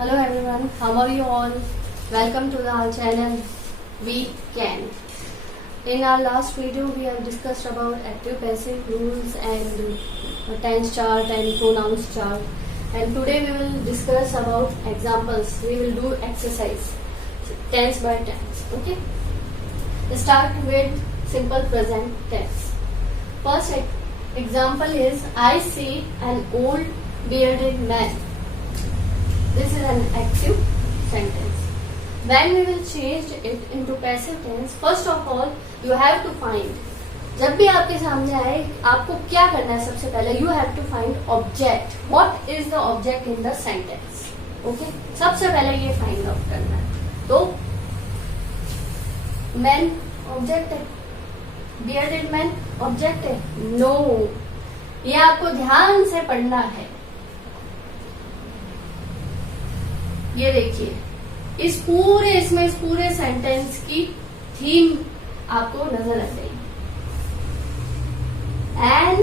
Hello everyone, how are you all? Welcome to our channel We Can. In our last video we have discussed about active passive rules and tense chart and pronouns chart, and today we will discuss about examples. We will do exercise tense by tense. Okay, let's start with simple present tense. First example is I see an old bearded man. This is an active sentence. When we will change it into passive tense, first of all you have to find, जब भी आपके सामने आए आपको क्या करना है? सबसे पहले you have to find object. What is the object in the sentence? Okay? सबसे पहले ये find out करना है. तो man object है, bearded man object है? No. ये आपको ध्यान से पढ़ना है. ये देखिए, इस पूरे सेंटेंस की थीम आपको नजर आ गई. N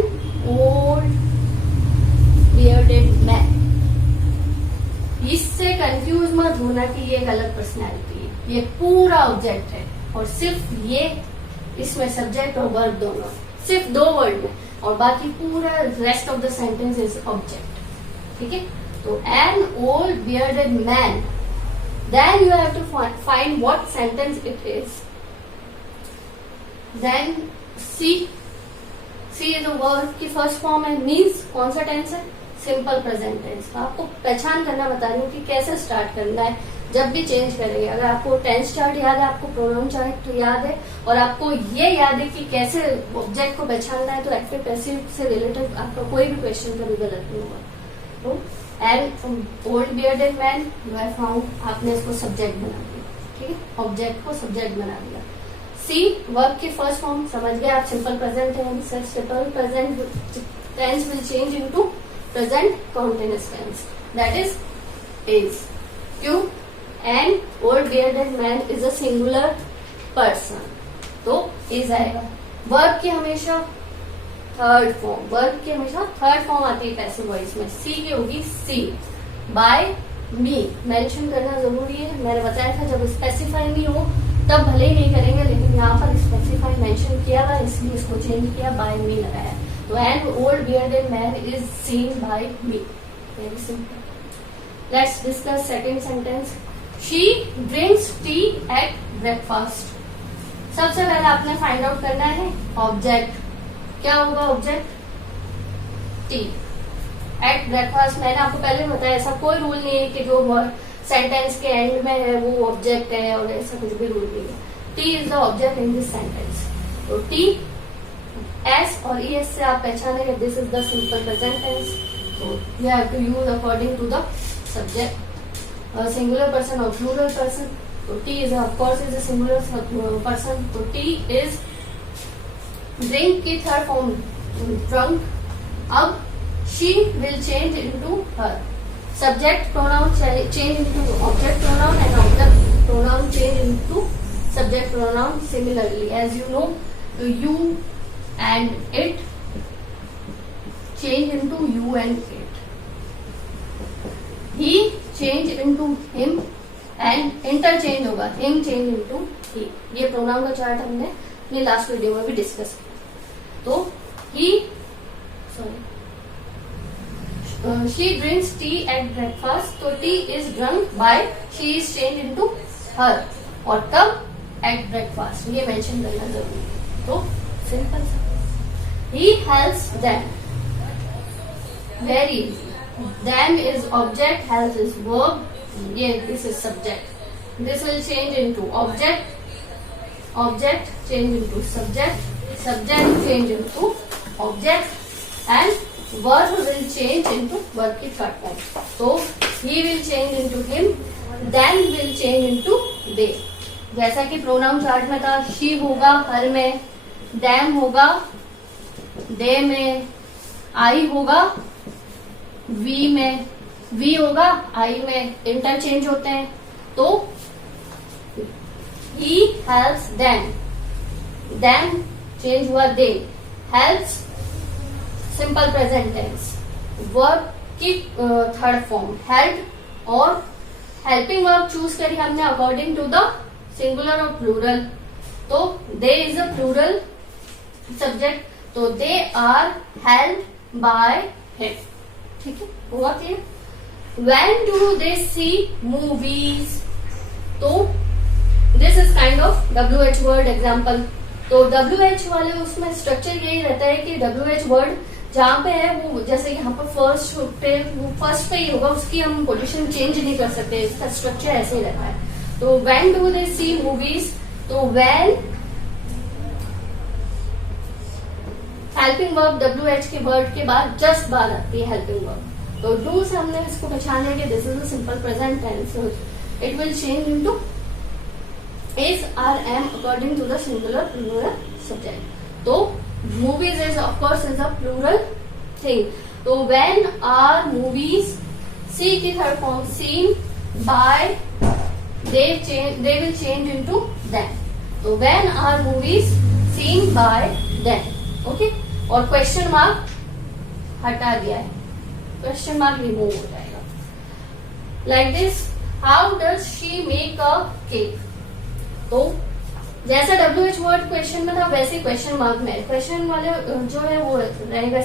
old bearded man. इससे कंफ्यूज मत होना कि ये एक अलग पर्सनैलिटी है. ये पूरा ऑब्जेक्ट है और सिर्फ ये इसमें सब्जेक्ट और वर्ब दोनों, सिर्फ 2 वर्ड में, और बाकी पूरा rest of the sentence is object. ठीक है, तो an old bearded man, then you have to find what sentence it is. Then see is a verb की फर्स्ट फॉर्म है, मीन्स कौन सा टेंस है? Simple present tense. आपको पहचान करना बता रही हूँ कि कैसे स्टार्ट करना है जब भी चेंज करेंगे. अगर आपको टेंस चार्ट याद है, आपको प्रोनाउन चार्ट तो याद है, और आपको ये याद है कि कैसे ऑब्जेक्ट को पहचानना है, तो एक्टिव पैसिव से रिलेटेड आपका कोई भी क्वेश्चन कभी गलत नहीं होगा. तो and old bearded man you have found, आपने इसको सब्जेक्ट बना दिया. ठीक है, ऑब्जेक्ट को सब्जेक्ट बना दिया. सी वर्ब की फर्स्ट फॉर्म समझ गए आप, सिंपल प्रेजेंट है. Simple present tense will change into present continuous tense, that is. क्यों? And old bearded man is a singular person, तो इज आएगा. वर्ब की हमेशा थर्ड फॉर्म आती है पैसिव वॉइस में. सी की होगी सी बाय मी. मेंशन करना जरूरी है, मैंने बताया था. जब स्पेसिफाई नहीं हो तब भले ही नहीं करेंगे, लेकिन यहाँ पर स्पेसिफाई मेंशन किया हुआ, इसलिए इसको चेंज किया, बाय मी लगाया. तो an old bearded man is seen by me. Very simple. Let's discuss second sentence. She drinks tea at breakfast. सबसे पहले आपने फाइंड आउट करना है ऑब्जेक्ट. क्या होगा ऑब्जेक्ट? T at breakfast. मैंने आपको पहले बताया ऐसा कोई रूल नहीं है कि जो सेंटेंस के एंड में है वो ऑब्जेक्ट है, और ऐसा कुछ भी रूल नहीं है. Tea is the object in this sentence. तो टी एस और ई एस से आप पहचानेंगे this is the simple present tense. तो you have to use according to the subject, singular person और प्लूरल पर्सन. तो tea is of course is a singular person. तो tea is drink की third form drunk. अब she will change into her. Subject pronoun change into object pronoun, and object pronoun change into subject pronoun. Similarly as you know, you and it change into you and it. He change into him, and interchange होगा, him change into he. ये pronoun का chart हमने अपनी last video में भी discuss किया. तो he she drinks tea at breakfast. तो tea is drunk by, she is change into her, और कब? Eight breakfast. ये मेंशन करना जरूरी है. तो सिंपल सा. He helps them. Very easy. Them is object, help is verb, ये this is subject. This will change into object, object change into subject change into object, and verb will change into verb की third form. So he will change into him, then will change into they. जैसा कि pronoun chart में था, she होगा हर में, them होगा they में, I होगा we में, we होगा I में. इंटरचेंज होते हैं. तो he helps them change हुआ they. helps simple present tense. Verb की थर्ड फॉर्म हेल्प और हेल्पिंग वर्ब चूज करी हमने अकॉर्डिंग टू द सिंगुलर और प्लूरल, तो they is a plural subject, तो they are help by him, ठीक है, हुआ clear. When do they see movies, तो this is kind of WH word example. तो WH वाले उसमें स्ट्रक्चर यही रहता है कि WH वर्ड जहाँ पे है वो, जैसे यहाँ पर फर्स्ट पे ही होगा, उसकी हम पोजीशन चेंज नहीं कर सकते, इसका स्ट्रक्चर ऐसे ही रहता है। तो when do they see movies, तो व्हेन हेल्पिंग वर्ब WH के वर्ड के बाद जस्ट बाद आती है हेल्पिंग वर्ब। तो डू से हमने इसको पहचान लिया कि this is a simple present tense, it will change into is or am according to the singular plural subject. तो movies is of course is a plural thing. तो when are movies, see की third form seen by, they will change into them. तो when are movies seen by them, okay? और question mark हटा दिया है, question mark remove हो जाएगा। Like this, how does she make a cake? तो जैसा WH वर्ड क्वेश्चन में था वैसे क्वेश्चन मार्क में, क्वेश्चन वाले जो है वो रहेगा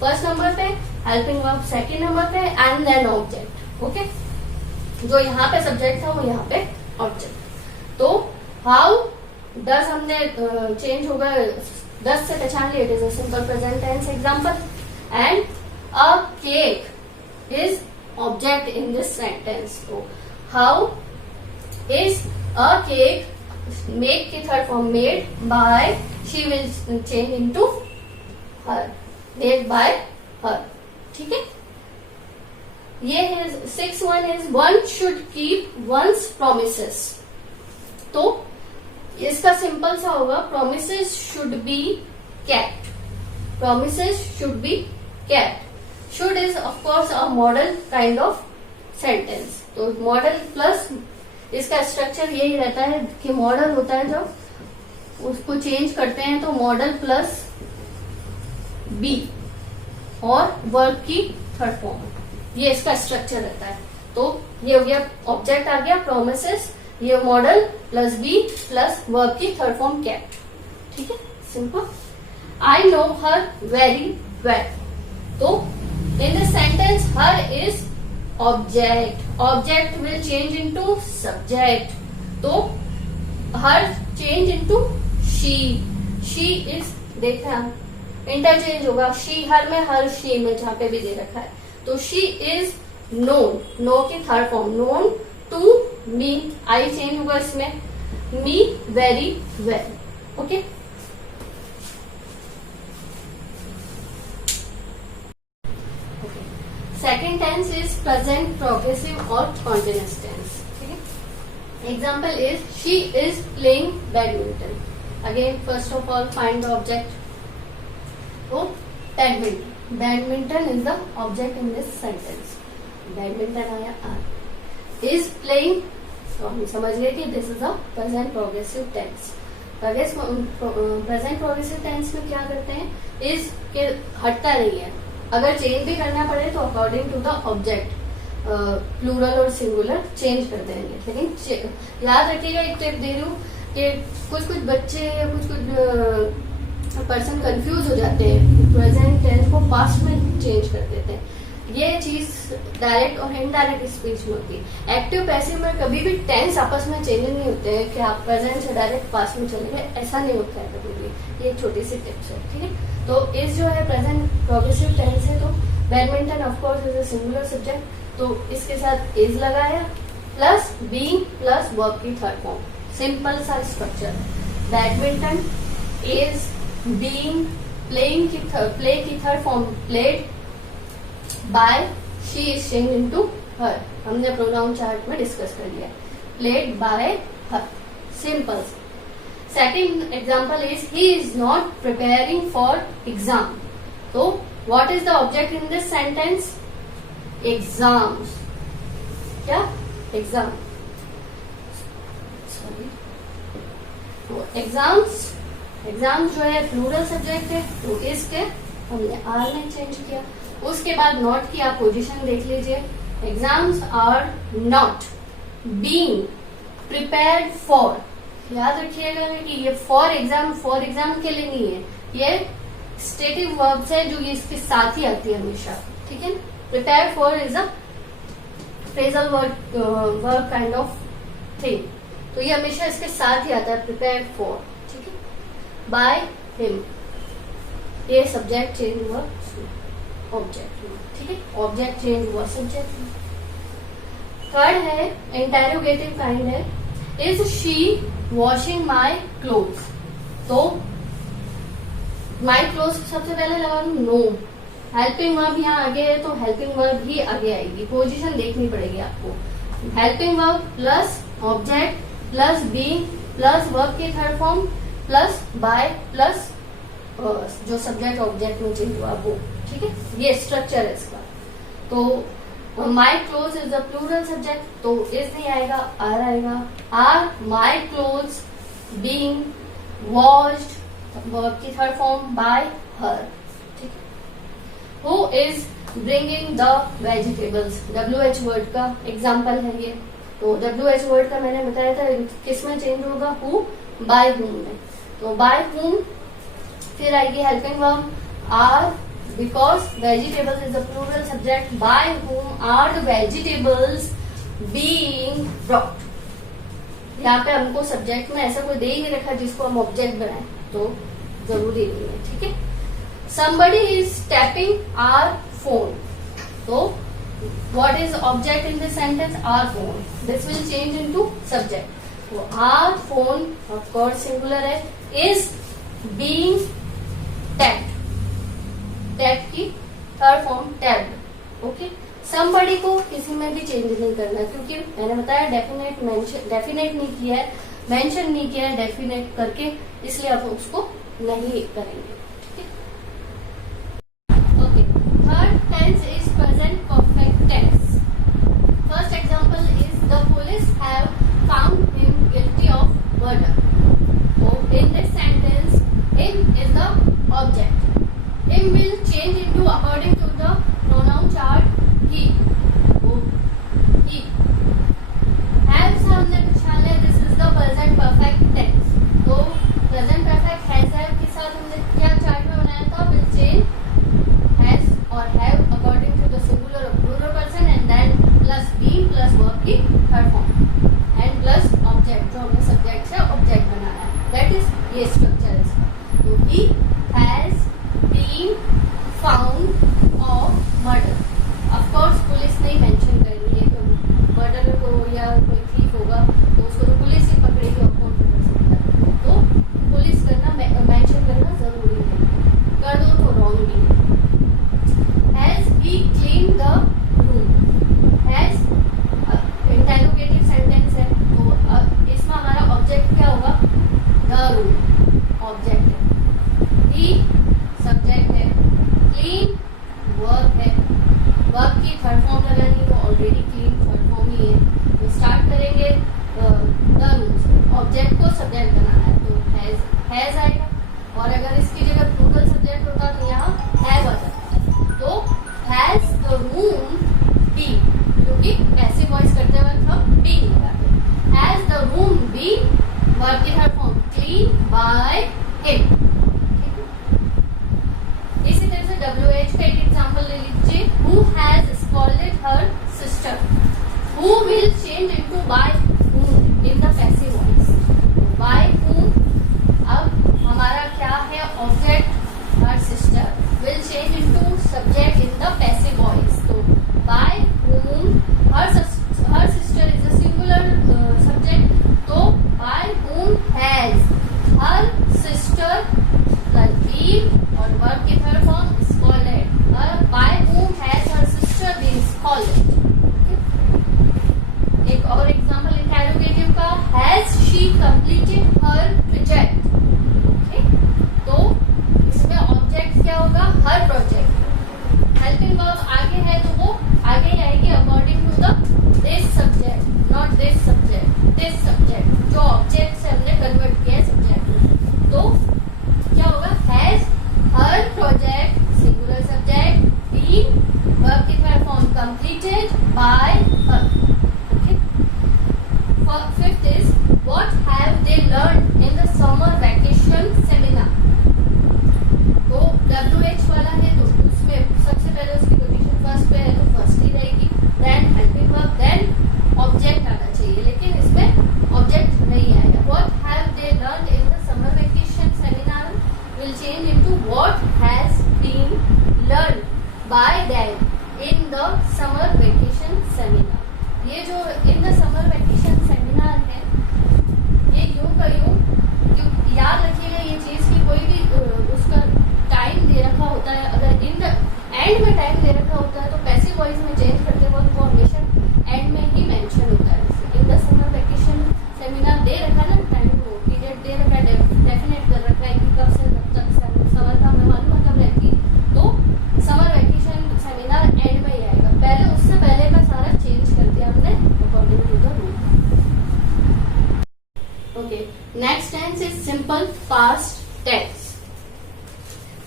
फर्स्ट नंबर पे हेल्पिंग वर्ब, सेकंड नंबर पे एंड देन ऑब्जेक्ट, ओके। जो यहाँ पे सब्जेक्ट था वो यहाँ पे ऑब्जेक्ट। तो हाउ डज हमने चेंज होगा 10 से पहचान लिया, it is a simple present tense example, and a cake is object in this sentence. तो how is a cake, make की third form made by, she will change into her, made by her, ठीक है। ये है 6 is one should keep one's promises. तो इसका simple सा होगा promises should be kept, promises should be kept. Should is of course a modal kind of sentence, तो model plus इसका स्ट्रक्चर यही रहता है कि मॉडल होता है जब उसको चेंज करते हैं तो मॉडल प्लस बी और वर्ब की थर्ड फॉर्म, ये इसका स्ट्रक्चर रहता है। तो ये हो गया ऑब्जेक्ट आ गया प्रोमिसेस, ये modal plus be plus verb की थर्ड फॉर्म केप्ट, ठीक है, simple. I know her very well, तो in this sentence her is object, object will change into subject, तो her change into she is, देखना interchange होगा, she her में her she में जहां पे भी दे रखा है। तो शी इज नोन, नो की third form known to me, I change होगा इसमें, me very well, okay. Second tense is present progressive और कॉन्टिन्यूअस टेंस, ठीक है। Example is she is playing badminton. Again first of all find the object. तो badminton, badminton is the object in this sentence, badminton आया आर। Is playing, तो हम समझ गए कि this is a present progressive tense. Present progressive tense में क्या करते हैं, इज के हटता नहीं है, अगर चेंज भी करना पड़े तो according to the object plural और सिंगुलर चेंज कर देंगे। लेकिन याद रखिएगा, एक टिप दे रही हूँ कि कुछ बच्चे या कुछ पर्सन कंफ्यूज हो जाते हैं, प्रेजेंट टेंस को पास्ट में चेंज कर देते हैं। ये चीज डायरेक्ट और इनडायरेक्ट स्पीच में होती है। एक्टिव पैसिव में कभी भी टेंस आपस में चेंज नहीं होते हैं कि आप प्रेजेंट से डायरेक्ट पास्ट में चले गए, ऐसा नहीं होता है कभी भी। ये एक छोटी सी टिप्स है, ठीक है। तो इस जो है प्रेजेंट प्रोग्रेसिव टेंस है, तो badminton of course is a singular subject, तो इसके साथ इज लगाया प्लस बीइंग प्लस वर्ब की थर्ड फॉर्म, सिंपल सा structure. Badminton is being, playing की प्ले की third form played by, she is change into her, हमने प्रोनाउन चार्ट में डिस्कस कर लिया, played by her, simple. Second example is he is not preparing for exam. तो what is the object in this sentence, exams, क्या exam, sorry, exams, exams जो है plural subject है, तो इसके हमने आर में चेंज किया। उसके बाद नॉट की आप पोजीशन देख लीजिए, exams are not being prepared for, याद रखिएगा कि ये फॉर एग्जाम के लिए नहीं है, ये स्टेटिव वर्ब्स है जो ये इसके साथ ही आती है हमेशा, ठीक है। Prepare for is a phrasal verb kind of thing, तो ये हमेशा इसके साथ ही आता है, प्रिपेयर फॉर, ठीक है। बाय हिम, ये सब्जेक्ट चेंज हुआ ऑब्जेक्ट में, ठीक है, ऑब्जेक्ट चेंज हुआ सब्जेक्ट में। थर्ड है इंटेरोगेटिव काइंड है, is she washing my clothes, तो माई क्लोथ्स सबसे पहले लगा लू नो, हेल्पिंग वर्ब यहाँ आगे है तो हेल्पिंग वर्ब ही आगे आएगी, पोजीशन देखनी पड़ेगी आपको। Helping verb plus object plus being plus verb की third form plus by plus जो सब्जेक्ट ऑब्जेक्ट में चेंज हुआ वो, ठीक है, ये स्ट्रक्चर है इसका। तो my clothes is the plural subject, तो इज नहीं आएगा, आर आएगा। Are my clothes being washed, verb की थर्ड फॉर्म बाय हर, ठीक है। Who is bringing the vegetables, WH word का एग्जाम्पल है ये, तो WH वर्ड का मैंने बताया था किस में चेंज होगा, हु बाय हुम में, तो बाय हुम फिर आएगी helping verb are, because vegetables is the plural subject, by whom are the vegetables being brought. यहाँ पे हमको सब्जेक्ट में ऐसा कोई दे ही नहीं रखा जिसको हम ऑब्जेक्ट बनाए, तो जरूरी नहीं है, ठीक है। somebody is tapping our phone, so what is object in this sentence, our phone, this will change into subject, so our phone of course singular है, is being tapped, tapped की third form tapped, okay. somebody को किसी में भी change नहीं करना क्योंकि मैंने बताया डेफिनेट नहीं किया है, मेंशन नहीं किया है डेफिनेट करके, इसलिए आप उसको नहीं करेंगे। Tense is present perfect tense. First example is the police have found him guilty of murder. So in this sentence, him is the object. Him will change into according to the pronoun chart he. So he. Have से हमने पहचान लिया, this is the present perfect tense. तो present perfect has have के साथ हमने क्या chart में बनाया था, will change has और have according to the singular or plural person and then plus being plus verb की third form and plus object जो हमने subject से object बनाया है, that is ये structure है इसका। तो he has been found of murder, of course police नहीं mention करेगी, ये तो murder को या कोई thief होगा तो उसको तो पुलिस ही पकड़ेगी और कौन पकड़ सकता है, तो पुलिस करना mention करना जरूरी है, कर दो तो wrong भी है। Has he cleaned the room? Has interrogative sentence है, तो अब इसमें हमारा ऑब्जेक्ट क्या होगा, the room ऑब्जेक्ट है, he सब्जेक्ट है, clean वर्ब है, वर्ब की थर्ड फॉर्म लगानी है, वो ऑलरेडी clean थर्ड फॉर्म ही है, तो स्टार्ट करेंगे the room से, ऑब्जेक्ट को सब्जेक्ट बनाना है तो has आएगा, और अगर इसकी जगह प्लूरल सब्जेक्ट होता तो यहाँ have आता, तो has the room been, क्योंकि पैसिव वॉइस करते वक्त हम being लगाते हैं, has the room been verb की third form clean by him, इसी तरह से WH का एक एग्जांपल ले लीजिए, who has scolded her sister, who will change into by whom in the passive voice, by whom अब हमारा क्या है object, her sister will change into subject in the passive voice, so by whom her sister is a singular subject, so by whom has her sister plus been और verb की third form scolded, by whom has her sister been scolded, एक और example interrogative का, has she completed her project, तो इसमें object क्या होगा, हर project, helping verb आगे है तो वो आगे ही आएगी according to the this subject, not this subject, this subject जो ऑब्जेक्ट से हमने कन्वर्ट किया है सब्जेक्ट में, तो क्या होगा, has her project singular subject, been verb की third form completed by her, okay. simple past tense.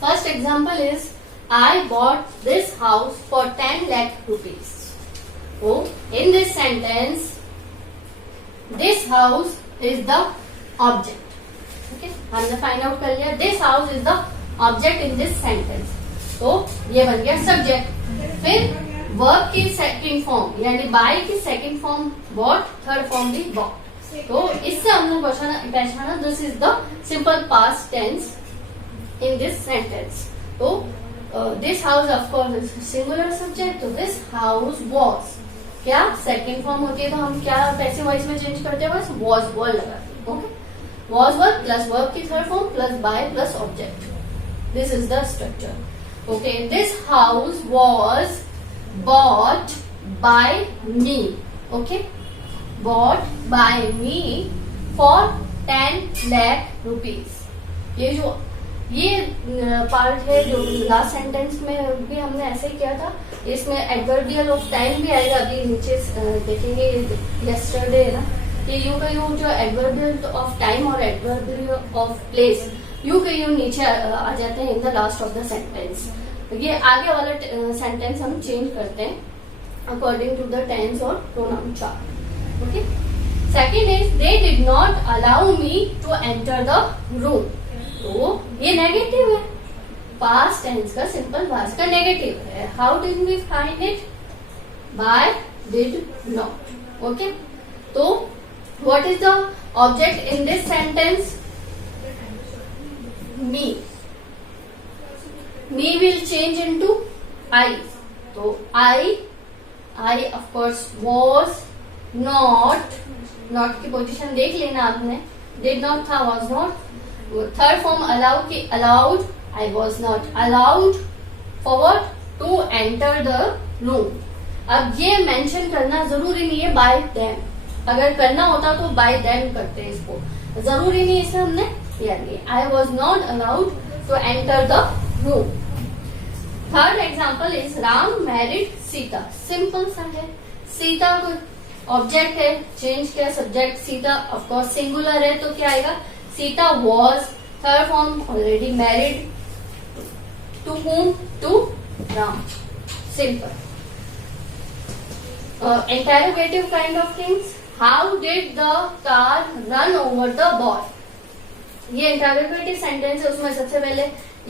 First example is I bought this house for 10 lakh rupees. So in this sentence, this house is the object. Okay, हमने find out कर लिया this house is the object in this sentence. तो ये बन गया subject. फिर verb की second form यानी बाय की second form bought, third form भी बॉट. तो इससे हमने पहचाना this is the simple past tense in this sentence. तो this house of course is singular subject. तो दिस हाउस वॉज क्या सेकंड फॉर्म होती है तो हम क्या पैसिव वॉइस में चेंज करते हैं, बस वॉज वर्ड लगाते हैं. Okay, was verb plus verb की third form plus by plus object. This is the structure. Okay, this house was bought by me. Okay, bought by me for 10 lakh rupees. ये part है जो last sentence में भी हमने ऐसे ही किया था. इसमें एडवर्बियल ऑफ टाइम भी आएगा. अभी नीचे देखेंगे यस्टरडे ना, कि यूं का यूं जो एडवर्बियल ऑफ टाइम और एडवर्बियल ऑफ प्लेस यूं के यूं नीचे आ जाते हैं in the last of the sentence. ये आगे वाला सेंटेंस हम चेंज करते हैं अकॉर्डिंग टू द टेंस और pronoun chart. Okay, second is they did not allow me to enter the room. तो ये नेगेटिव है. पास्ट टेंस का सिंपल पास्ट का नेगेटिव है. How did we find it? By did not. Okay, तो what is the object in this sentence? Me. Me will change into I. तो आई of course was not की position देख लेना आपने. Did not था, was not. Third form allow की allowed. I was not allowed forward to enter the room. अब ये mention करना जरूरी नहीं है by them. अगर करना होता तो by them करते हैं इसको. जरूरी नहीं, इसे हमने किया नहीं. I was not allowed to enter the room. Third example is Ram married Sita. Simple सा है. सीता को ऑब्जेक्ट है, चेंज किया subject. Sita of course singular है तो क्या आएगा? Sita was. Third form already married. To whom? To Ram. Simple. Interrogative kind of things. How did the car run over the boy? ये इंटरोगेटिव सेंटेंस है. उसमें सबसे पहले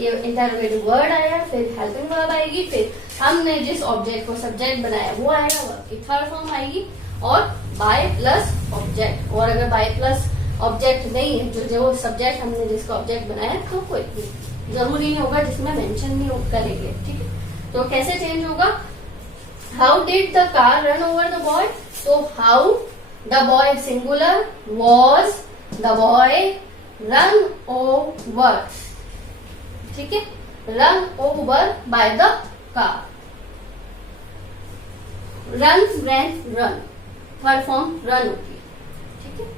ये इंटरोगेटिव वर्ड आया, फिर हेल्पिंग वर्ब आएगी, फिर हमने जिस ऑब्जेक्ट को सब्जेक्ट बनाया वो आएगा, वर्ब की थर्ड फॉर्म आएगी और बाय प्लस ऑब्जेक्ट. और अगर बाय प्लस ऑब्जेक्ट नहीं है, जो सब्जेक्ट हमने जिसका ऑब्जेक्ट बनाया तो कोई जरूरी नहीं होगा जिसमें मेंशन नहीं करेंगे. ठीक है, तो कैसे चेंज होगा? How did the car run over the boy. तो how the boy singular, was the boy run over. ठीक है, run over by the car. Run run third form run होती है. ठीक है,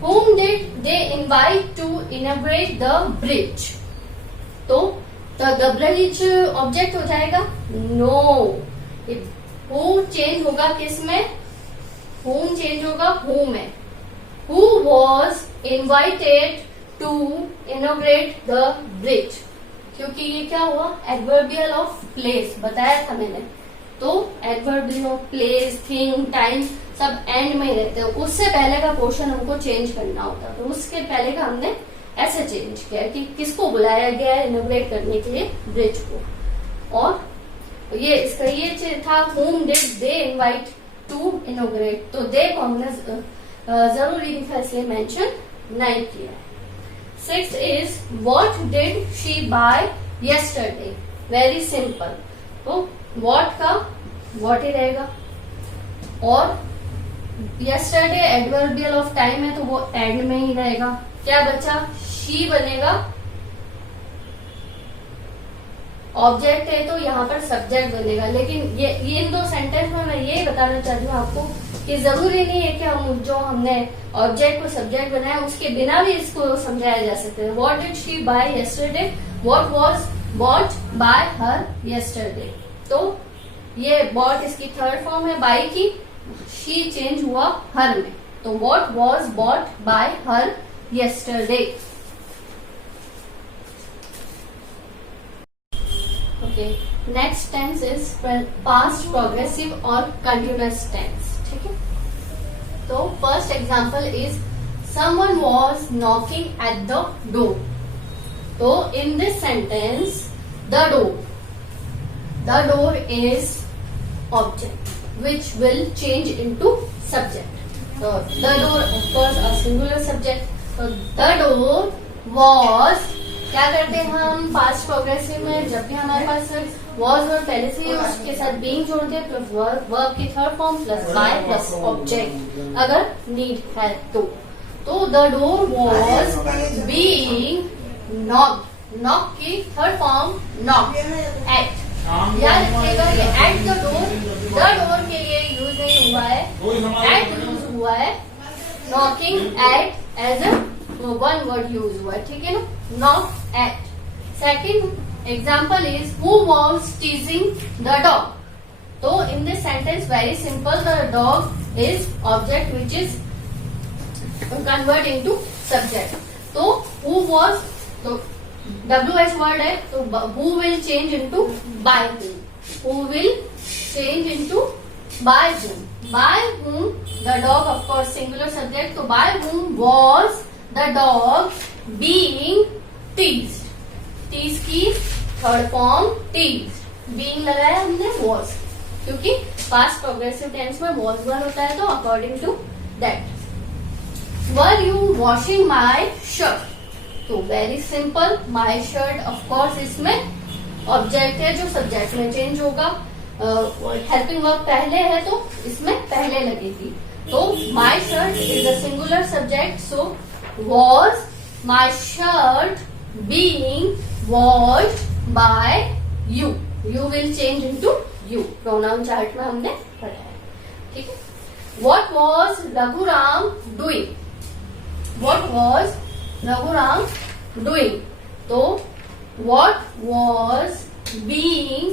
whom did they invite to inaugurate the bridge? तो the bridge object हो जाएगा. नो, हु चेंज होगा किस में? whom चेंज होगा who में. who was invited to inaugurate the bridge? क्योंकि ये क्या हुआ? एडवर्बियल ऑफ प्लेस बताया था मैंने. तो adverbial of place, thing, time सब एंड में ही रहते हैं. उससे पहले का पोर्शन हमको चेंज करना होता है. तो उसके पहले का हमने ऐसे चेंज किया कि किसको बुलाया गया है इनोग्रेट करने के लिए? ब्रिज को. और ये इसका ये था whom did they invite to inaugurate. तो दे को हमने जरूरी नहीं था इसलिए मेंशन नहीं किया. 6 is what did she buy yesterday? Very simple. तो what का what ही रहेगा और yesterday एडवर्बियल ऑफ टाइम है तो वो एंड में ही रहेगा. क्या बचा? शी बनेगा. ऑब्जेक्ट है तो यहाँ पर सब्जेक्ट बनेगा. लेकिन ये इन दो सेंटेंस में मैं ये बताना चाहती हूँ आपको कि जरूरी नहीं है कि हम जो हमने ऑब्जेक्ट को सब्जेक्ट बनाया उसके बिना भी इसको समझाया जा सकता है. What did she buy yesterday? What was bought by her yesterday. तो ये बॉट इसकी थर्ड फॉर्म है बाय की. शी चेंज हुआ हर में. तो what was bought by her yesterday. Okay, next tense is past progressive और कंटिन्यूअस टेंस. ठीक है, तो first example is someone was knocking at the door. So in this sentence, the door is object which will change into subject. So the door, of course, a singular subject. So the door was, क्या करते हैं हम past progressive में, जब भी हमारे पास was verb पहले से ही उसके साथ बीइंग जोड़ते हैं प्लस वर्ब की third form plus by plus object अगर नीड है तो the door was being knocked. Knock की थर्ड फॉर्म नॉक एट. याद रखिएगा ये एट द डोर के लिए यूज नहीं हुआ है, एट यूज हुआ है. Knocking at as a one word use हुआ है. ठीक है ना, knock at. Second example is who was teasing the dog. तो in this sentence very simple, the dog is object which is convert into subject. तो who was, तो WH word है, तो who will change into by whom. Who will change into by whom. By whom the dog, of course singular subject, तो bye whom was the dog being teased. Tease की third form teased. Being लगाया हमने was, क्योंकि past progressive tense में was word होता है, तो according to that. Were you washing my shirt? तो very simple, my shirt of course इसमें ऑब्जेक्ट है जो सब्जेक्ट में चेंज होगा. हेल्पिंग वर्ब पहले है तो इसमें पहले लगेगी. तो my shirt is a singular subject, so was my shirt being washed bye you. You will change into you. Pronoun chart में हमने पढ़ा है. ठीक है. What was Raghuram doing? What was Raghuram doing? तो what was being,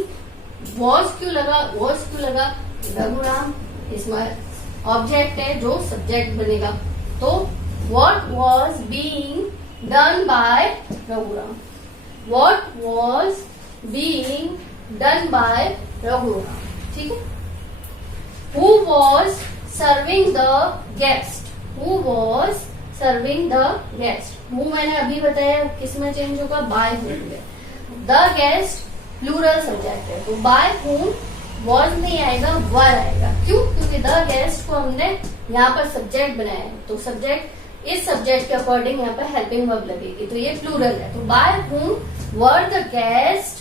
was क्यों लगा, रघुराम इसमें ऑब्जेक्ट है जो सब्जेक्ट बनेगा. तो what was being done by Raghuram. What was being done by Raghuram. ठीक है. Who was serving the guest? Who was serving the guest? Who मैंने अभी बताया किस में चेंज होगा, by whom. The guest plural subject है, तो by whom was नहीं आएगा, were आएगा. क्यों? क्योंकि the guest को हमने यहाँ पर सब्जेक्ट बनाया है, तो सब्जेक्ट, इस सब्जेक्ट के अकॉर्डिंग यहाँ पर हेल्पिंग वर्ब लगेगी, तो ये प्लूरल है. तो by whom were the guest,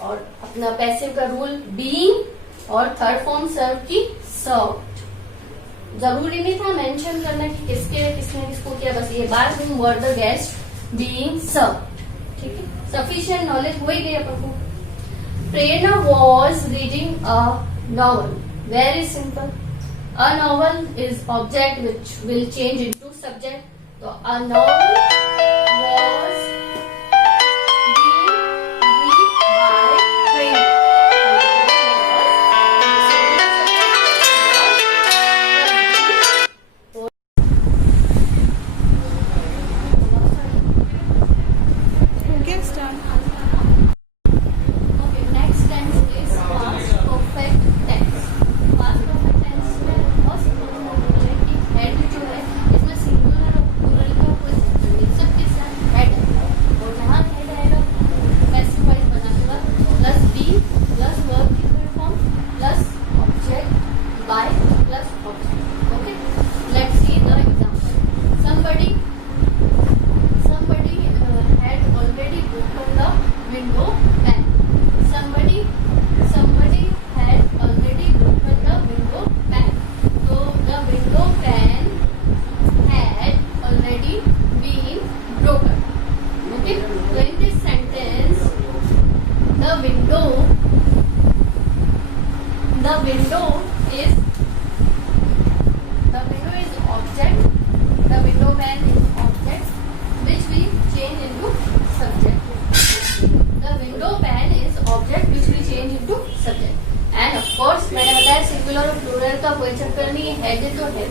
और अपना पैसिव का रूल being और थर्ड फॉर्म सर्व की सर्व्ड. जरूरी नहीं था मेंशन करना कि किसने किसको किया, बस ये बात whom were the guests being served. ठीक है, सफिशिएंट नॉलेज हो ही गई अपन को. Prerna was reading a novel. Very simple, a novel is object which will change into subject. तो अ नॉवल वॉज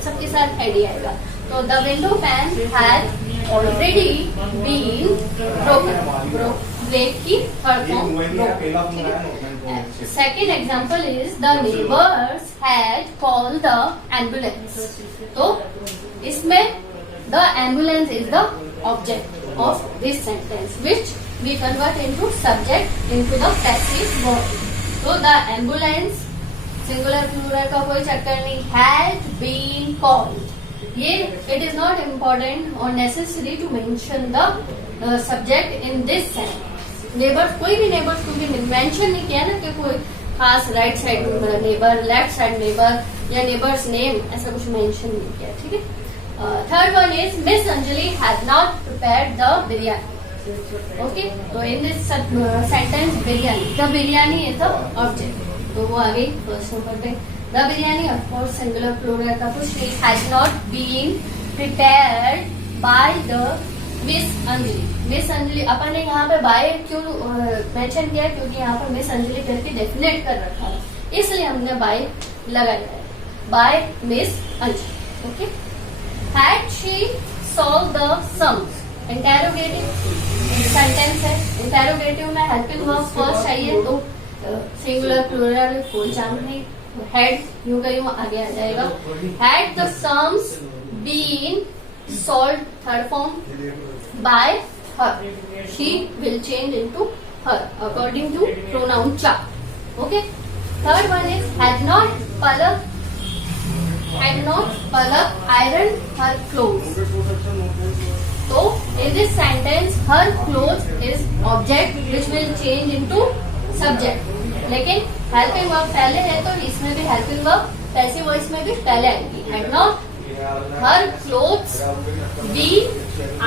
सबके साथ हेड ही आएगा. तो the window pane has already been broken. Break की third form. Second example is the neighbours had called the ambulance. तो इसमें the ambulance is the object of this sentence which we convert into subject into the passive verb. तो the ambulance singular plural का कोई चक्कर नहीं, had been called. ये it is not important और necessary to mention the subject in this sentence. Neighbours, कोई भी neighbours क्योंकि मेंशन नहीं किया ना कि कोई खास right side neighbour, left side neighbour या नेबर्स नेम, ऐसा कुछ मेंशन नहीं किया। ठीक है। Third one is miss Anjali had not prepared the biryani. Okay, तो in this sentence biryani, the biryani is the object. तो वो आ गई फर्स्ट नंबर पे। The biryani of course singular plural का कुछ नहीं, has not been prepared by the miss Anjali. Miss Anjali अपन ने यहाँ पे बाय क्यों मेंशन किया, क्योंकि यहाँ पर मिस अंजलि करके डेफिनेट कर रखा है, इसलिए हमने बाय लगाया है, by miss Anjali. Okay. Had she solve the sums, interrogative sentence है। इंटेरोगेटिव में हेल्पिंग वर्ब फर्स्ट चाहिए, तो सिंगुलर प्लूरल कोई चांस नहीं, हैड यूं का यूं आगे आ जाएगा। Had the sums been solve third form by her, she will change into her according to pronoun चा। Okay. Third one is had not Palak iron her clothes. तो in this sentence her clothes is object which will change into subject, लेकिन helping verb पहले है तो इसमें भी helping verb passive voice में भी पहले आएगी। Had not her clothes be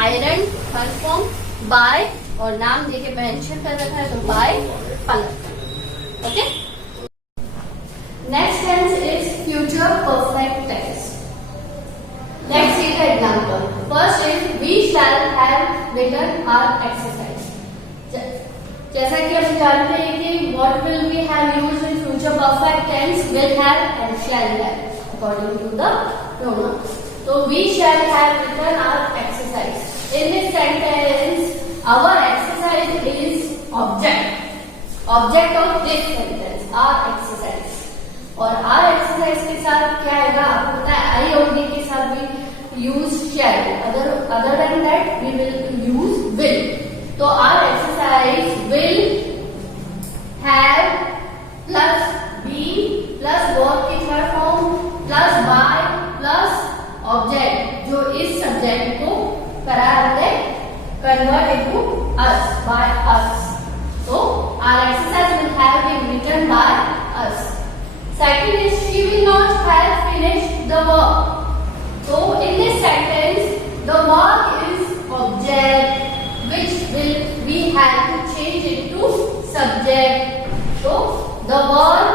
iron her form by, और नाम देके मेंशन कर रखा है तो by Palak. Okay. Next tense is future perfect tense. Let's see the example. First is we shall have written our exercise. जैसा कि हम जानते हैं कि what will we have used in future perfect tense, will have and shall have according to the pronoun. So we shall have written our exercise. In this sentence, our exercise is object of this sentence, our exercise. और are exercise के साथ क्या आएगा आपको पता है, आई और D के साथ भी use shall, other than that we will use will. तो our exercise will have plus be plus verb की third form plus by plus object जो इस सब्जेक्ट को करा हमने convert into us, by us. तो our exercise will have been written by us. Second is she will not have finished the work. So in this sentence, the work is object which we have to change into subject. So the work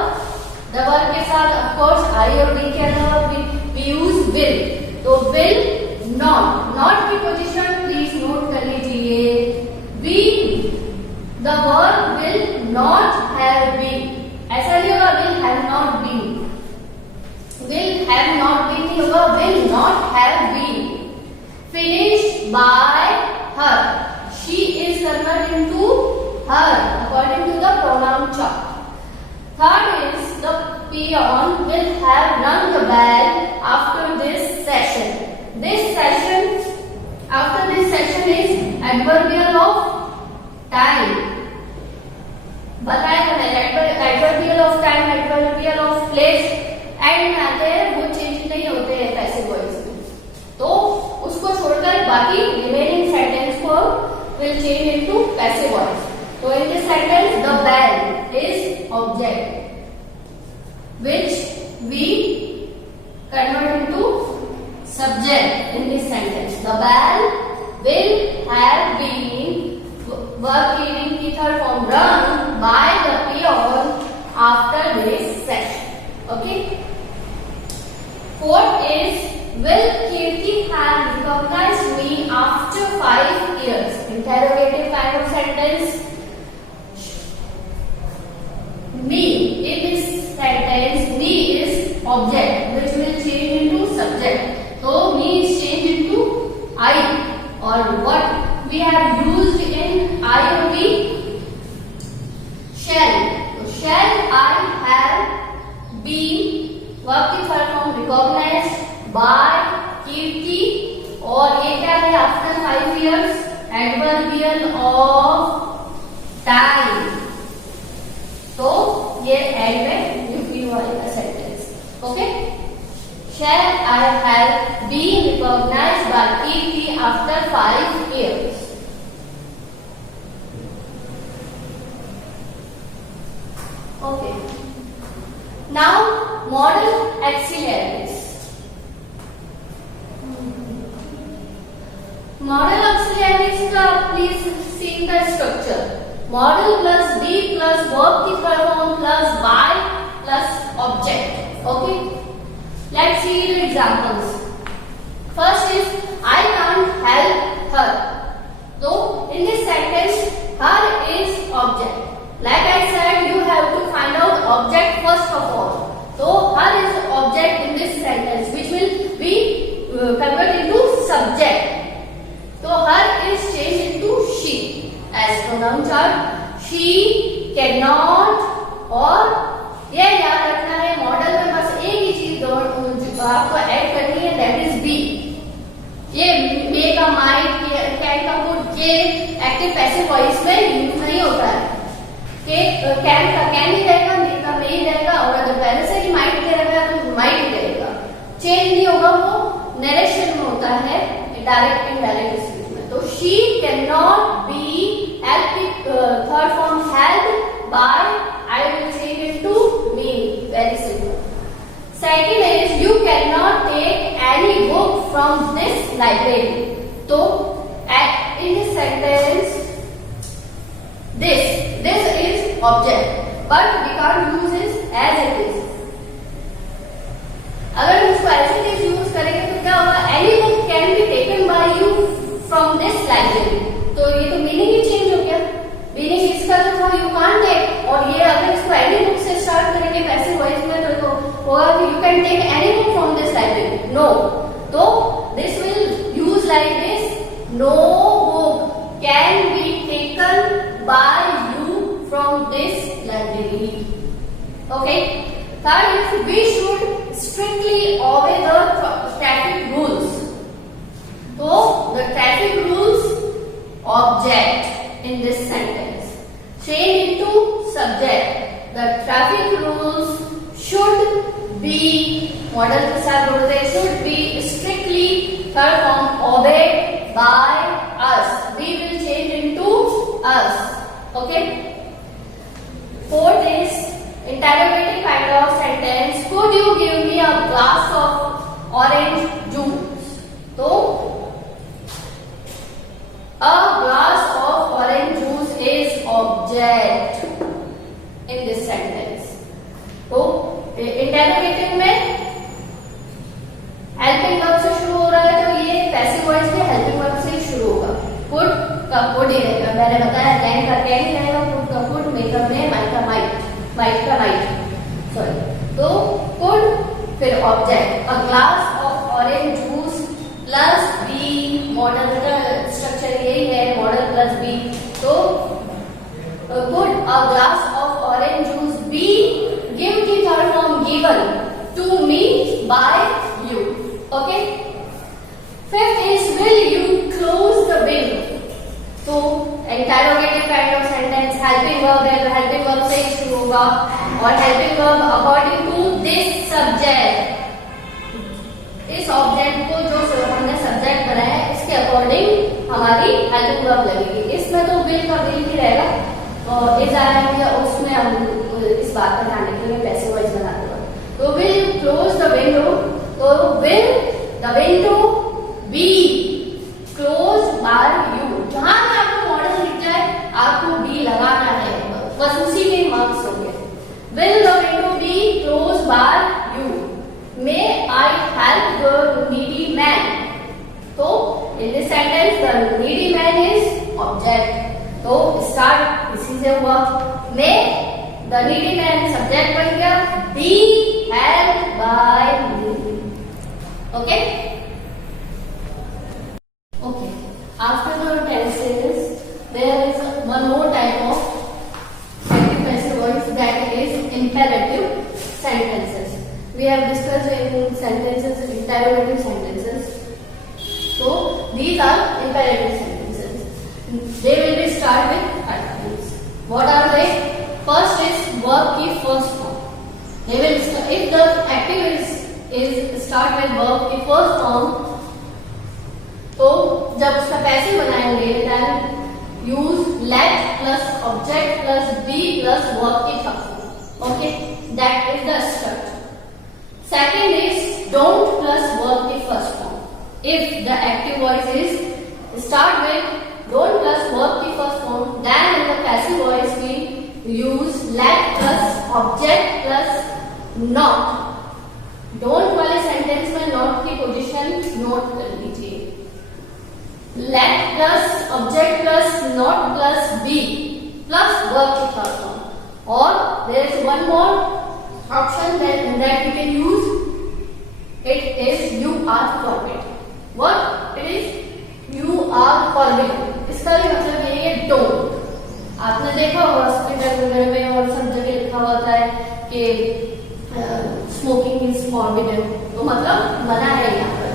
के साथ of course I और we के अलावा we use will. तो will not की position please note कर लीजिए। The work will not have been, ऐसा नहीं होगा will have not been, will have not been नहीं होगा, will not have been finished by her, she is converted into her according to the pronoun cha. Third is the peon will have rung the bell after this session. After this session is adverbial of time, बताया मैंने adverbial of time, adverbial of place and में आते हैं, वो change नहीं होते हैं passive voice में, तो उसको छोड़कर बाकी रिमेनिंग सेंटेंस को will change into passive voice. तो in this sentence the bell is object which we convert into subject in this sentence. The bell will have been verb की third form rung by the peon after this session. Okay. Fourth is will Kirti have recognized me after 5 years? Interrogative kind of sentence. Me in this sentence, me is object which will change into subject. So me is changed into I, or what we have used in I or we shall, तो shall I have been verb की third form recognised bye कीर्ति, और ये क्या है after 5 years adverbial of time, तो ये and में UP वाले का sentence. Okay, shall I have been recognized by Kirti after 5 years. Okay. Now modal auxiliaries. Modal auxiliaries का please see the structure. Modal plus be plus verb की third form plus by plus object. Okay. Let's see the examples. First is I can't help her. So in this sentence, her is object. Like I said, you have to find out object first of all. So her is object in this sentence, which will be converted into subject. So her is changed into she. As pronoun chart, she cannot, और ये याद रखना है model में बस एक ही चीज आपको ऐड करनी है, दैट इज बी. ये मे का, माइट, कैन का, कुड, ये एक्टिव पैसिव वॉइस में यूज नहीं होता है. कैन का कैन ही रहेगा, मे का मे ही रहेगा, और अगर पहले से ही माइट दे रहेगा तो माइट ही रहेगा. चेंज नहीं होगा, वो नरेशन में होता है, डायरेक्ट इनडायरेक्ट स्पीच में. तो she can not be help, third form help by, I will change it to me. Very simple. Second is you cannot take any book from this library. So in this sentence, this is object, but we can't use it as it is. अगर हम इसको ऐसे ही use करेंगे तो क्या होगा? Any book can be taken by you from this library. तो ये तो मीनिंग ही चेंज हो गया. मीनिंग इसका जो था यू कांट टेक, और ये अगर इसको एनी बुक से स्टार्ट करेंगे पैसिव वॉइस में तो होगा कि you can take any book from this library. No, तो this will use like this, no book can be taken by you from this library. Okay. Third is we should strictly obey the traffic rules. तो the traffic rules object in this sentence, change into subject. The traffic rules should be, model के साथ बोलते हैं, should be strictly, third form, obeyed by us. We will change into us. Okay. Fourth is interrogative kind of sentence. Could you give me a glass of orange juice? तो a glass of orange juice is object in this sentence. तो interrogative में helping verb से शुरू हो रहा है, तो ये पैसिव वॉइस के हेल्पिंग वर्ब से शुरू होगा. कुड का कुड ही रहेगा, मैंने बताया. कैन का कैन ही रहेगा, कुड का कुड, मे का मे, माइट का माइट, माइट का माइट, सॉरी. तो कुड, फिर object, a glass of orange juice plus be. Model का स्ट्रक्चर यही है, मॉडल प्लस बी. तो could a glass of orange juice be give की third form given to me by you. Okay. Fifth is will you close the window. तो interrogative kind of sentence, helping verb है तो helping verb से ही शुरू होगा, और helping verb according to this subject. इस ऑब्जेक्ट को जो हमने सब्जेक्ट बनाया है इसके अकॉर्डिंग हमारी हेल्पिंग वर्ब लगेगी. इसमें तो विल का विल ही रहेगा, और इज आएगा उसमें हम इस बात का ध्यान रखेंगे पैसिव वॉइस बनाते वक्त. तो विल क्लोज द विंडो, तो will the window be close by you. जहां पे आपको मॉडल दिख जाए आपको बी लगाना है, बस उसी के मार्क्स होंगे. Will the window be close by you. May I help the needy man? तो in this sentence the needy man is object. तो start इसी से हुआ. May the needy man subject बन गया, be helped by me. Okay? Okay. After the tenses, there is one more type of active passive imperative sentences. So these are imperative sentences. They will be start with articles. What are they? First is verb की first form. They will if the active is start with verb की first form, तो जब उसका passive बनाएंगे then use let plus object plus be plus verb की third form. Okay, that is the structure. Second is don't plus verb की first form. If the active voice is start with don't plus verb की first form, then in the passive voice we use let plus object plus not. don't वाले sentence में not की position note कर लीजिए. let plus object plus not plus be plus verb की third form. Or there is one more option that you can use. It is you are forbidden. What it is? You are forbidden. इसका भी मतलब ये है don't. आपने देखा होगा hospital वगैरह में और सब जगह लिखा होता है कि स्मोकिंग इज फॉरबिडन, तो मतलब मना है यहाँ पर.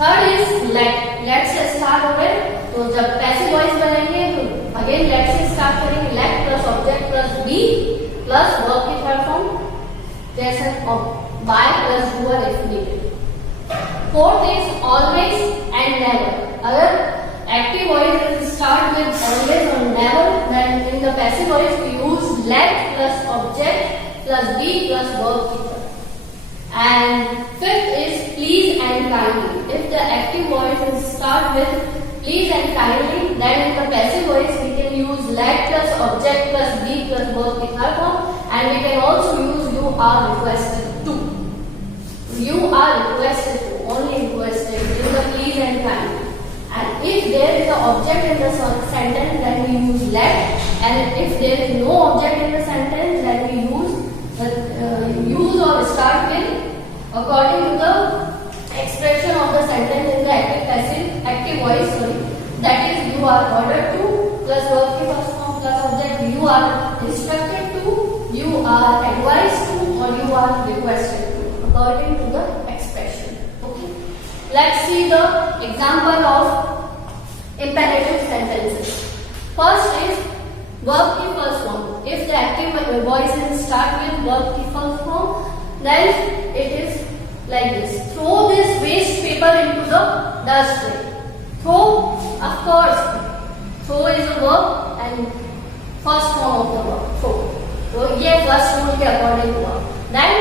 थर्ड इज लेट से स्टार्ट हो गए, तो जब पैसिव वॉइस बनाएंगे तो अगेन लेट से स्टार्ट करेंगे. Let plus object plus be plus verb की थर्ड फॉर्म जैसे by plus doer if needed. Fourth is always and never. अगर active voice start with always or never, then in the passive voice we use let plus object plus be plus verb keeper. And fifth is please and kindly. If the active voice start with please and kindly, then in the passive voice we can use let plus object plus be plus verb keeper form, and we can also use you are requested to. You are requested to, only requested in the please and kindly. And if there is an object in the sentence, then we use let. And if there is no object in the sentence, then we use or start with according to the expression of the sentence in the active voice. Sorry, that is you are ordered to plus verb की first form plus object. You are instructed to, you are advised to, or you are requested to, according to the expression. Okay. Let's see the example of imperative sentences. First is verb की first form. If the active voice is start with verb की first form, then it is like this: throw this waste paper into the dustbin. Throw, of course, throw is a verb and first form of the verb throw. So ये first rule के according हुआ. Then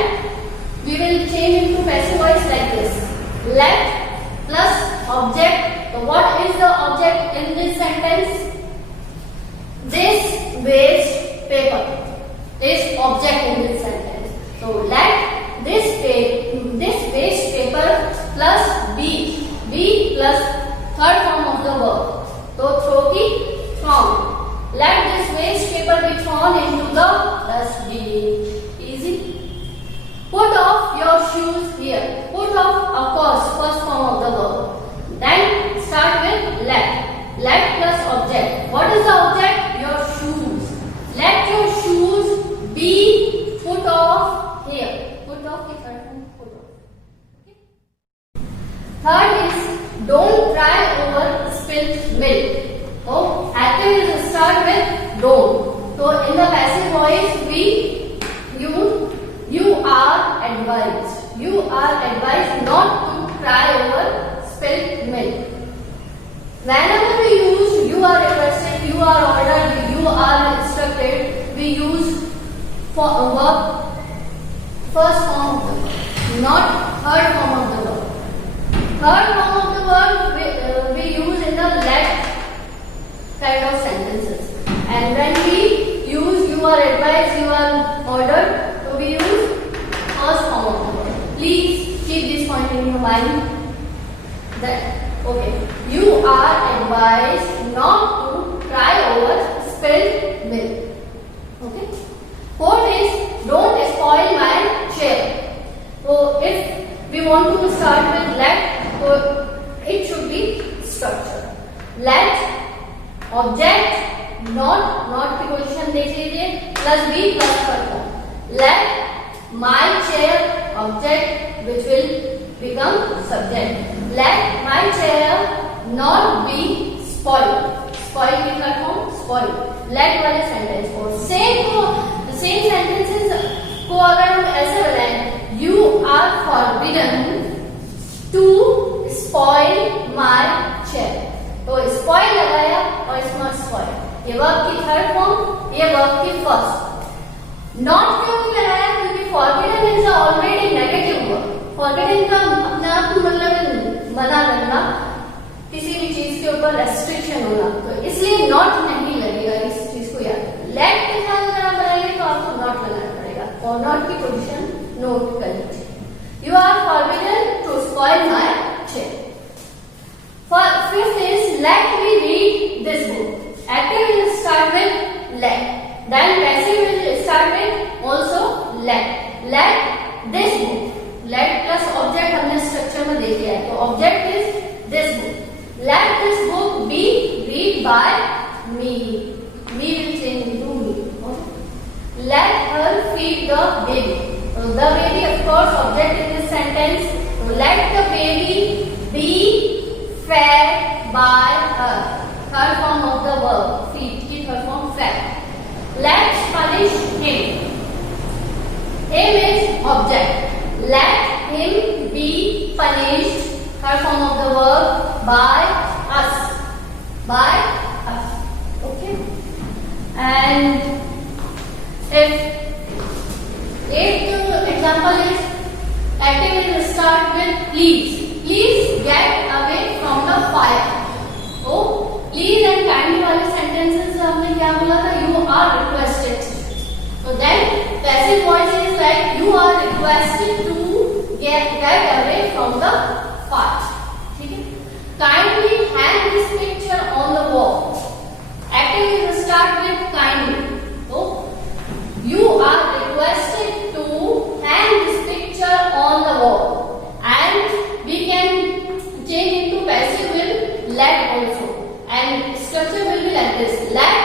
we will change into passive voice like this: let plus object. So what is the object in this sentence? This waste paper is object in this sentence. So let this waste paper plus be plus third form of the verb. So throw की thrown. Let this waste paper be thrown into the dustbin. Easy. Put off your shoes here. Put off, of course, first form of the verb. Then start with let. Let plus object. What is the object? Your shoes. Let your shoes be put off here. Put off the third one. Put off. Okay. Third is don't cry over spilt milk. So active is start with don't. So in the passive voice we use you are advised. You are advised not to cry over spilt milk. Whenever we use you are requested, you are ordered, you are instructed, we use for a verb first form of the verb, not third form of the verb. Third form of the verb we use in the let kind of sentences. And when we use you are advised, you are ordered, so we use first form of the verb. Please keep this point in your mind. That okay, you are advised not to cry over spilled milk. Okay. Fourth is don't spoil my chair. So if we want to start with let, so it should be structure. Let object not की position देख लीजिए plus be plus third form. Let my chair object which will become subject. Let my chair not be spoiled. Spoil की third form spoil. Let वाले sentence को same sentences को अगर हम ऐसे बनाएं, you are forbidden to spoil my chair. तो spoil लगाया और is not spoil. ये वर्ब की थर्ड फॉर्म, ये वर्ब की फर्स्ट. नॉट क्यों नहीं लगाया? क्योंकि forbidden is already negative verb. forbidden का अपने आप को मतलब मना करना, किसी भी चीज के ऊपर रेस्ट्रिक्शन होना, तो इसलिए नॉट नहीं लगेगा. इस चीज को याद रखना. लेट के साथ अगर आप बनाएंगे तो आपको नॉट लगाना पड़ेगा और नॉट की पोजीशन नोट कर लीजिए. You are forbidden to spoil my chair. Fifth is let me read this book. Active will start with let. Then passive will start with also let. Let this book. Let plus object हमने structure में देख लिया है. तो object is this book. Let this book be read by me. Me will change into me. Okay. Let her feed the baby. So the baby, of course, object in this sentence. So let the baby be fed by her. Third form of the verb. Feed की third form fed. Let's punish him. Him is object. Let him be punished. Third form of the verb by us. By us. Okay. And if example is active will start with please. Please get away from the fire. तो please and kindly वाले sentences हमने क्या बोला था? You are requested. So then passive voice is like you are requested to get away from the fire. ठीक है? Kindly hang this picture on the wall. Active will start with kindly. So you are requested to hang this picture on the wall. And we can change into passive will let also. And structure will be like this. Let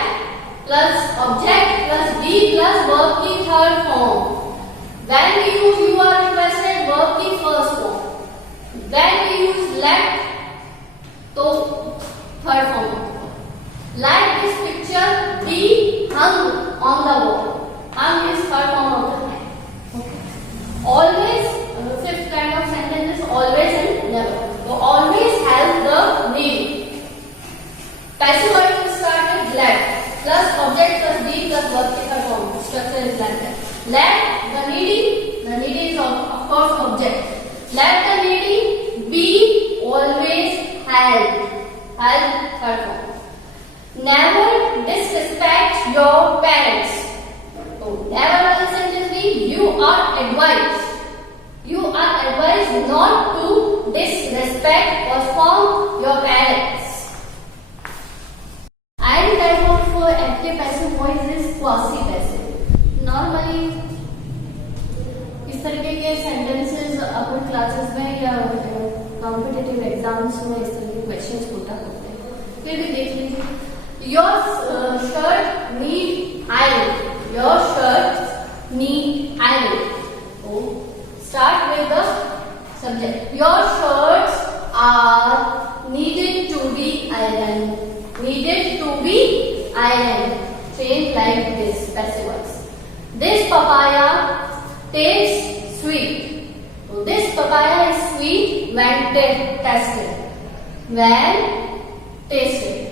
plus object plus be plus verb की third form. When we use you are requested, verb की first form. When we use let, तो third form. Let this picture be hung on the wall. Hung is third form of the hang. Okay. Always, fifth kind of sentence is always and never. So always has the needy. Passive voice will start with let plus object plus be plus verb की third form. Structure is like that. Let the needy is of course object. Let the needy be always help. Help third form. Never disrespect your parents. So never वाले sentence में you are advised. You are advised not to disrespect or scorn your parents. And type of active passive voice is quasi passive. Normally इस तरीके के sentences अपन classes में या competitive exams में इस तरह के क्वेश्चंस पूछा करते हैं. फिर भी देख लीजिए. Your shirt need iron. Your shirt need iron. So start with the subject. Your shirts are needed to be ironed. Needed to be ironed. Change like this. Passive voice. This papaya tastes sweet. So this papaya is sweet when tasted. When tasted.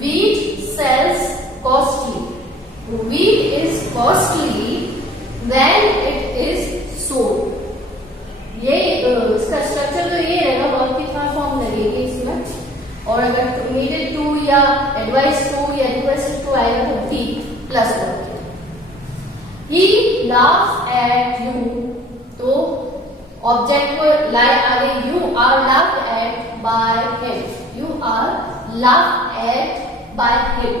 Wheat sells costly. Wheat is costly when it is sold. ये इसका structure तो ये रहेगा. Verb की third form लगेगी इसमें. और अगर नीडेड टू या एडवाइस टू या रिक्वेस्टेड टू आएगा तो be plus verb. He laughs at you. तो ऑब्जेक्ट को आगे you are laughed at by him. You are laughed at by him.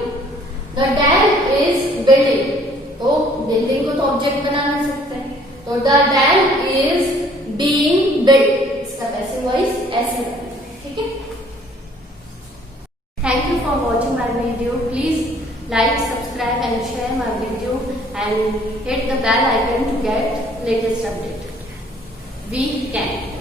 The dam is building. तो बिल्डिंग को तो ऑब्जेक्ट बना नहीं सकते. तो the dam is being built. इसका पैसिव वॉइस ऐसे. ठीक है. Thank you for watching my video. Please like, subscribe and share my video and hit the bell icon to get latest update. We can.